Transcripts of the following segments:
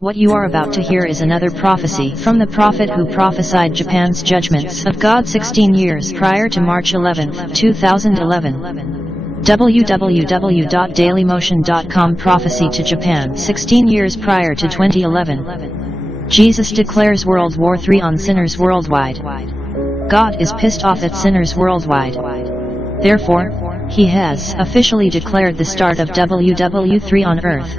What you are about to hear is another prophecy from the prophet who prophesied Japan's judgments of God 16 years prior to March 11, 2011. www.dailymotion.com Prophecy to Japan 16 years prior to 2011. Jesus declares World War III on sinners worldwide. God is pissed off at sinners worldwide. Therefore, He has officially declared the start of WW3 on Earth.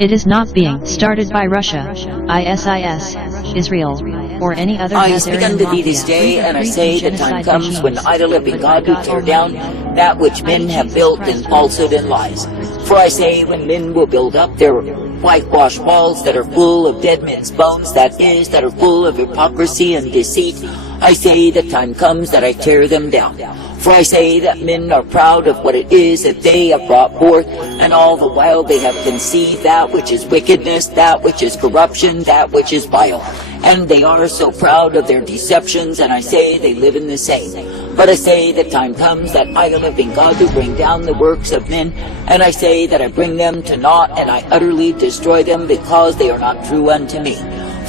It is not being started by Russia, ISIS, Israel, or any other I Khazarian speak unto thee this Mafia, day, and I say the time genocide comes when the regimes. idol-living God will tear down that which men have built in falsehood and lies. For I say, when men will build up their whitewashed walls that are full of dead men's bones, that is, that are full of hypocrisy and deceit, I say the time comes that I tear them down. For I say that men are proud of what it is that they have brought forth, and all the while they have conceived that which is wickedness, that which is corruption, that which is vile. And they are so proud of their deceptions, and I say they live in the same. But I say the time comes that I, the living God, will bring down the works of men, and I say that I bring them to naught, and I utterly destroy them, because they are not true unto me.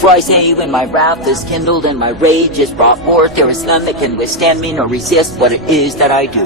For I say, when my wrath is kindled and my rage is brought forth, there is none that can withstand me nor resist what it is that I do.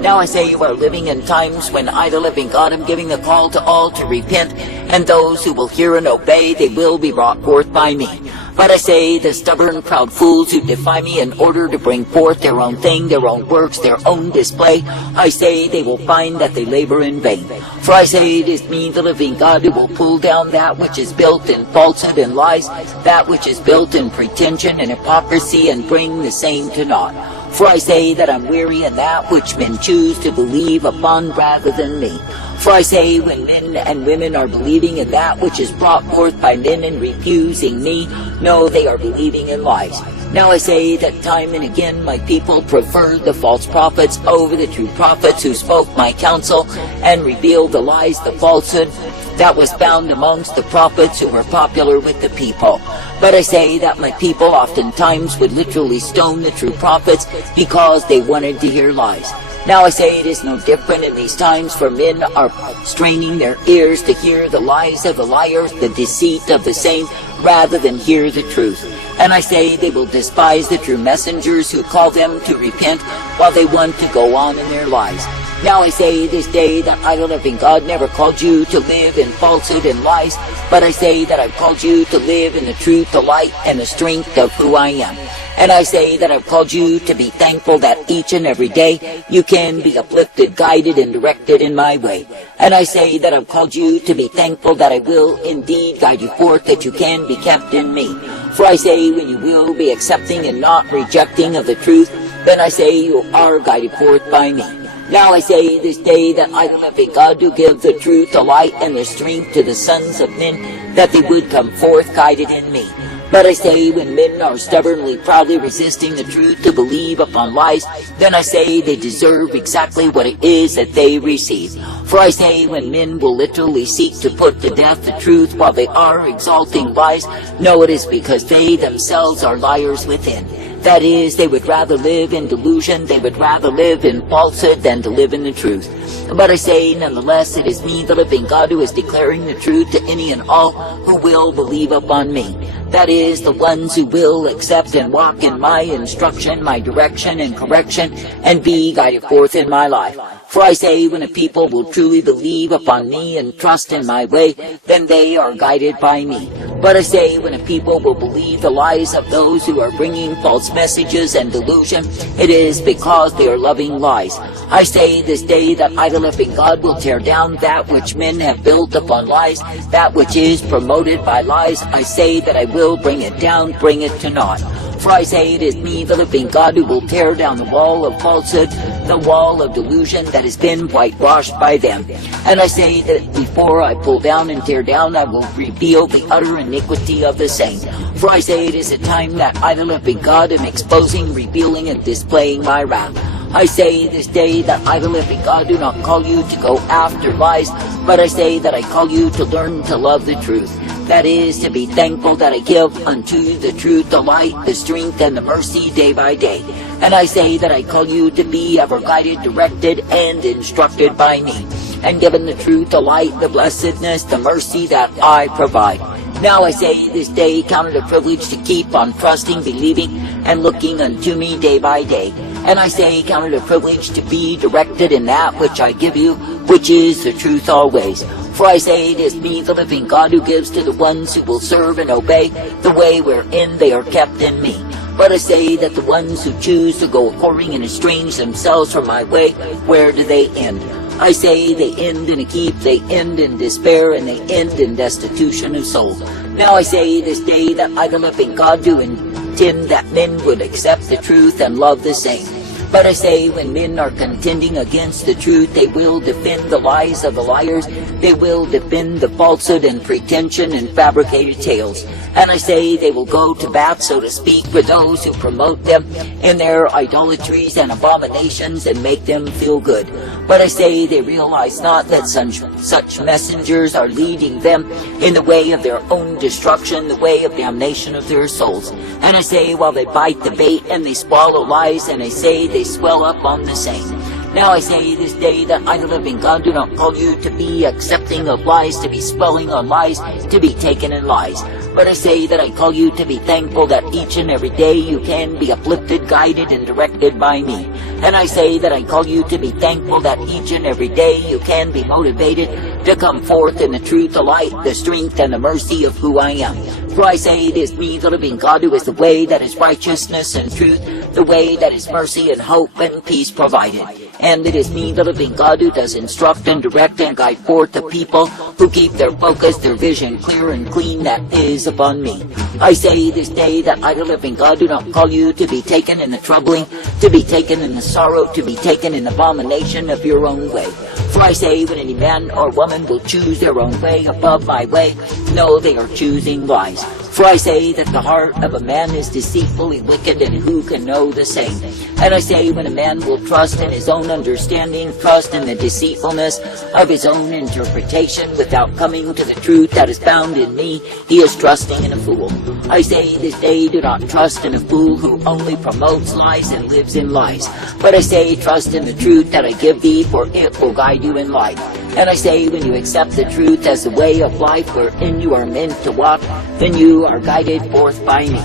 Now I say, you are living in times when I, the living God, am giving a call to all to repent, and those who will hear and obey, they will be brought forth by me. But I say, the stubborn, proud fools who defy me in order to bring forth their own thing, their own works, their own display, I say they will find that they labor in vain. For I say, it is me, the living God, who will pull down that which is built in falsehood and lies, that which is built in pretension and hypocrisy, and bring the same to naught. For I say that I'm weary in that which men choose to believe upon rather than me. For I say, when men and women are believing in that which is brought forth by men and refusing me, no, they are believing in lies. Now I say that time and again my people preferred the false prophets over the true prophets who spoke my counsel and revealed the lies, the falsehood that was found amongst the prophets who were popular with the people. But I say that my people oftentimes would literally stone the true prophets because they wanted to hear lies. Now I say it is no different in these times, for men are straining their ears to hear the lies of the liars, the deceit of the same, rather than hear the truth. And I say they will despise the true messengers who call them to repent, while they want to go on in their lies. Now I say this day that I, the living God, never called you to live in falsehood and lies, but I say that I've called you to live in the truth, the light, and the strength of who I am. And I say that I've called you to be thankful that each and every day you can be uplifted, guided, and directed in my way. And I say that I've called you to be thankful that I will indeed guide you forth, that you can be kept in me. For I say, when you will be accepting and not rejecting of the truth, then I say you are guided forth by me. Now I say this day that I, the living God, do give the truth, the light, and the strength to the sons of men, that they would come forth guided in me. But I say, when men are stubbornly, proudly resisting the truth to believe upon lies, then I say they deserve exactly what it is that they receive. For I say, when men will literally seek to put to death the truth while they are exalting lies, no, it is because they themselves are liars within. That is, they would rather live in delusion, they would rather live in falsehood than to live in the truth. But I say, nonetheless, it is me, the living God, who is declaring the truth to any and all who will believe upon me. That is, the ones who will accept and walk in my instruction, my direction and correction, and be guided forth in my life. For I say, when a people will truly believe upon me and trust in my way, then they are guided by me. But I say, when a people will believe the lies of those who are bringing false messages and delusion, it is because they are loving lies. I say this day that I, the living God, will tear down that which men have built upon lies, that which is promoted by lies. I say that I will bring it down, bring it to naught. For I say it is me, the living God, who will tear down the wall of falsehood, the wall of delusion that has been whitewashed by them. And I say that before I pull down and tear down, I will reveal the utter iniquity of the same. For I say it is a time that I, the living God, am exposing, revealing, and displaying my wrath. I say this day that I, the living God, do not call you to go after lies, but I say that I call you to learn to love the truth. That is, to be thankful that I give unto you the truth, the light, the strength, and the mercy day by day. And I say that I call you to be ever guided, directed, and instructed by me, and given the truth, the light, the blessedness, the mercy that I provide. Now I say this day count it a privilege to keep on trusting, believing, and looking unto me day by day. And I say count it a privilege to be directed in that which I give you, which is the truth always. For I say it is me, the living God, who gives to the ones who will serve and obey the way wherein they are kept in me. But I say that the ones who choose to go according and estrange themselves from my way, where do they end? I say they end in a heap, they end in despair, and they end in destitution of soul. Now I say this day that I, the living God, do intend that men would accept the truth and love the same. But I say when men are contending against the truth, they will defend the lies of the liars, they will defend the falsehood and pretension and fabricated tales. And I say they will go to bat, so to speak, for those who promote them in their idolatries and abominations and make them feel good. But I say they realize not that such messengers are leading them in the way of their own destruction, the way of damnation of their souls. And I say while they bite the bait and they swallow lies, and I say they swell up on the same. Now I say this day that I, the living God, do not call you to be accepting of lies, to be swelling on lies, to be taken in lies. But I say that I call you to be thankful that each and every day you can be uplifted, guided, and directed by me. And I say that I call you to be thankful that each and every day you can be motivated to come forth in the truth, the light, the strength, and the mercy of who I am. For I say it is me, the living God, who is the way that is righteousness and truth, the way that is mercy and hope and peace provided. And it is me, the living God, who does instruct and direct and guide forth the people who keep their focus, their vision clear and clean, that is upon me. I say this day that I, the living God, do not call you to be taken in the troubling, to be taken in the sorrow, to be taken in abomination of your own way. For I say when any man or woman will choose their own way above my way, no, they are choosing lies. For I say that the heart of a man is deceitfully wicked, and who can know the same? And I say when a man will trust in his own understanding, trust in the deceitfulness of his own interpretation, without coming to the truth that is found in me, he is trusting in a fool. I say this day do not trust in a fool who only promotes lies and lives in lies. But I say trust in the truth that I give thee, for it will guide you in life. And I say when you accept the truth as the way of life wherein you are meant to walk, then you are guided forth by me.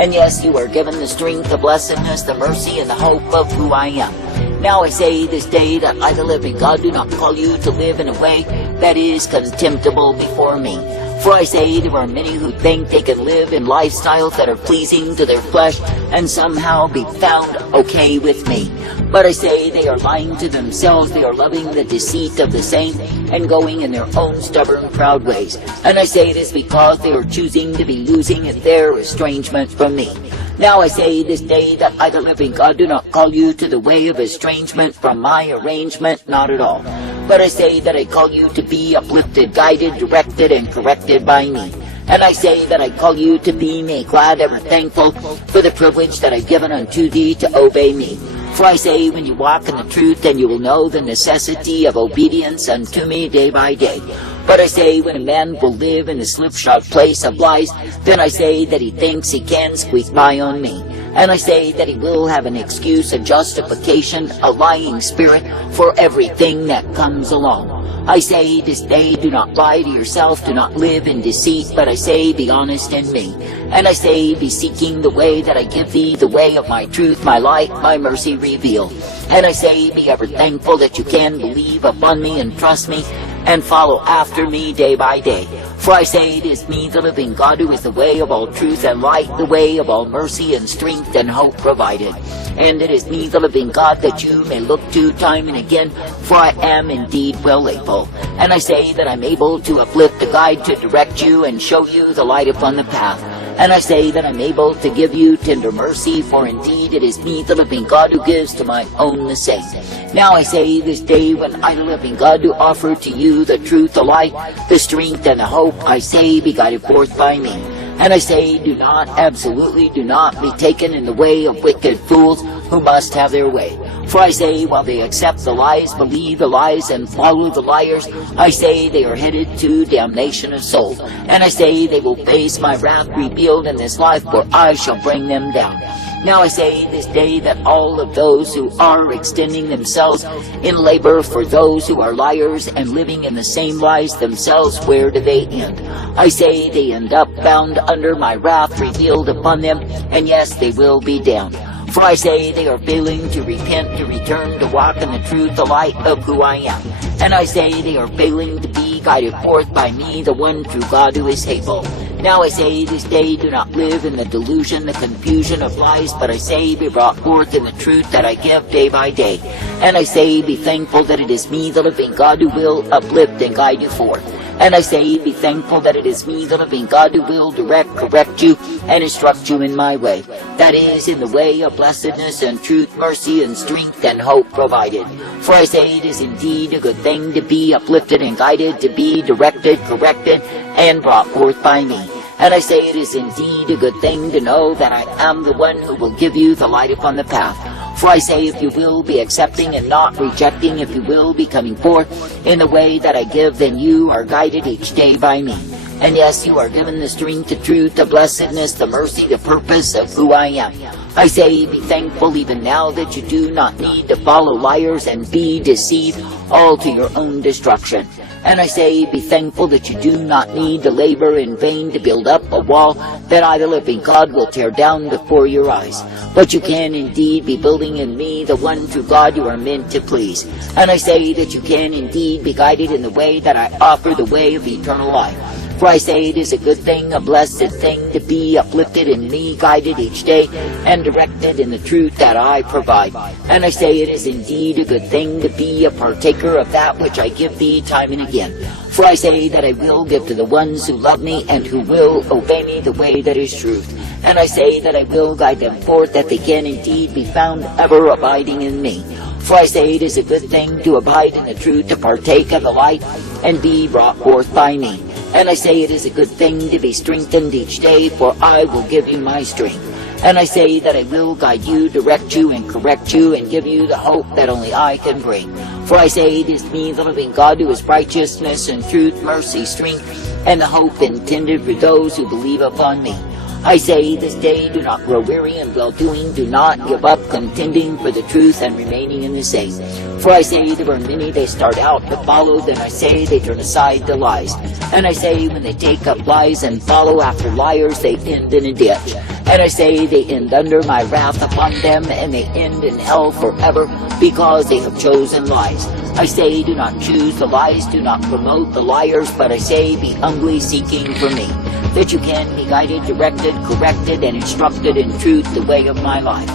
And yes, you are given the strength, the blessedness, the mercy, and the hope of who I am. Now I say this day that I, the living God, do not call you to live in a way that is contemptible before me. For I say there are many who think they can live in lifestyles that are pleasing to their flesh and somehow be found okay with me. But I say they are lying to themselves, they are loving the deceit of the same and going in their own stubborn, proud ways. And I say it is because they are choosing to be losing in their estrangement from me. Now I say this day that I, the living God, do not call you to the way of estrangement from my arrangement, not at all. But I say that I call you to be uplifted, guided, directed, and corrected by me. And I say that I call you to be made glad, ever thankful for the privilege that I've given unto thee to obey me. For I say when you walk in the truth, then you will know the necessity of obedience unto me day by day. But I say when a man will live in the slipshod place of lies, then I say that he thinks he can squeak by on me. And I say that he will have an excuse, a justification, a lying spirit for everything that comes along. I say this day, do not lie to yourself, do not live in deceit, but I say be honest in me. And I say be seeking the way that I give thee, the way of my truth, my light, my mercy revealed. And I say be ever thankful that you can believe upon me and trust me and follow after me day by day. For I say it is me, the living God, who is the way of all truth and light, the way of all mercy and strength and hope provided. And it is me, the living God, that you may look to time and again, for I am indeed well able. And I say that I'm able to uplift, to guide, to direct you, and show you the light upon the path. And I say that I'm able to give you tender mercy, for indeed it is me, the living God, who gives to my own the same. Now I say this day, when I, the living God, do offer to you the truth, the light, the strength, and the hope, I say be guided forth by me. And I say, do not, absolutely do not be taken in the way of wicked fools who must have their way. For I say, while they accept the lies, believe the lies, and follow the liars, I say they are headed to damnation of soul. And I say they will face my wrath revealed in this life, for I shall bring them down. Now I say this day that all of those who are extending themselves in labor for those who are liars and living in the same lies themselves, where do they end? I say they end up bound under my wrath revealed upon them, and yes, they will be damned. For I say they are failing to repent, to return, to walk in the truth, the light of who I am. And I say they are failing to be guided forth by me, the one true God who is able. Now I say this day, do not live in the delusion, the confusion of lies, but I say be brought forth in the truth that I give day by day. And I say be thankful that it is me, the living God, who will uplift and guide you forth. And I say, be thankful that it is me, the living God, who will direct, correct you, and instruct you in my way. That is, in the way of blessedness and truth, mercy and strength and hope provided. For I say it is indeed a good thing to be uplifted and guided, to be directed, corrected, and brought forth by me. And I say it is indeed a good thing to know that I am the one who will give you the light upon the path. For I say, if you will be accepting and not rejecting, if you will be coming forth in the way that I give, then you are guided each day by me. And yes, you are given the strength, the truth, the blessedness, the mercy, the purpose of who I am. I say, be thankful even now that you do not need to follow liars and be deceived, all to your own destruction. And I say, be thankful that you do not need to labor in vain to build up a wall that I, the living God, will tear down before your eyes. But you can indeed be building in me, the one true God you are meant to please. And I say that you can indeed be guided in the way that I offer, the way of eternal life. For I say it is a good thing, a blessed thing, to be uplifted in me, guided each day, and directed in the truth that I provide. And I say it is indeed a good thing to be a partaker of that which I give thee time and again. For I say that I will give to the ones who love me and who will obey me the way that is truth. And I say that I will guide them forth, that they can indeed be found ever abiding in me. For I say it is a good thing to abide in the truth, to partake of the light, and be brought forth by me. And I say it is a good thing to be strengthened each day, for I will give you my strength. And I say that I will guide you, direct you, and correct you, and give you the hope that only I can bring. For I say it is me, the living God, who is righteousness and truth, mercy, strength, and the hope intended for those who believe upon me. I say this day, do not grow weary in well-doing, do not give up contending for the truth and remaining in the same. For I say there are many they start out to follow, then I say they turn aside to lies. And I say when they take up lies and follow after liars, they end in a ditch. And I say they end under my wrath upon them, and they end in hell forever, because they have chosen lies. I say do not choose the lies, do not promote the liars, but I say be humbly seeking for me, that you can be guided, directed, corrected, and instructed in truth, the way of my life.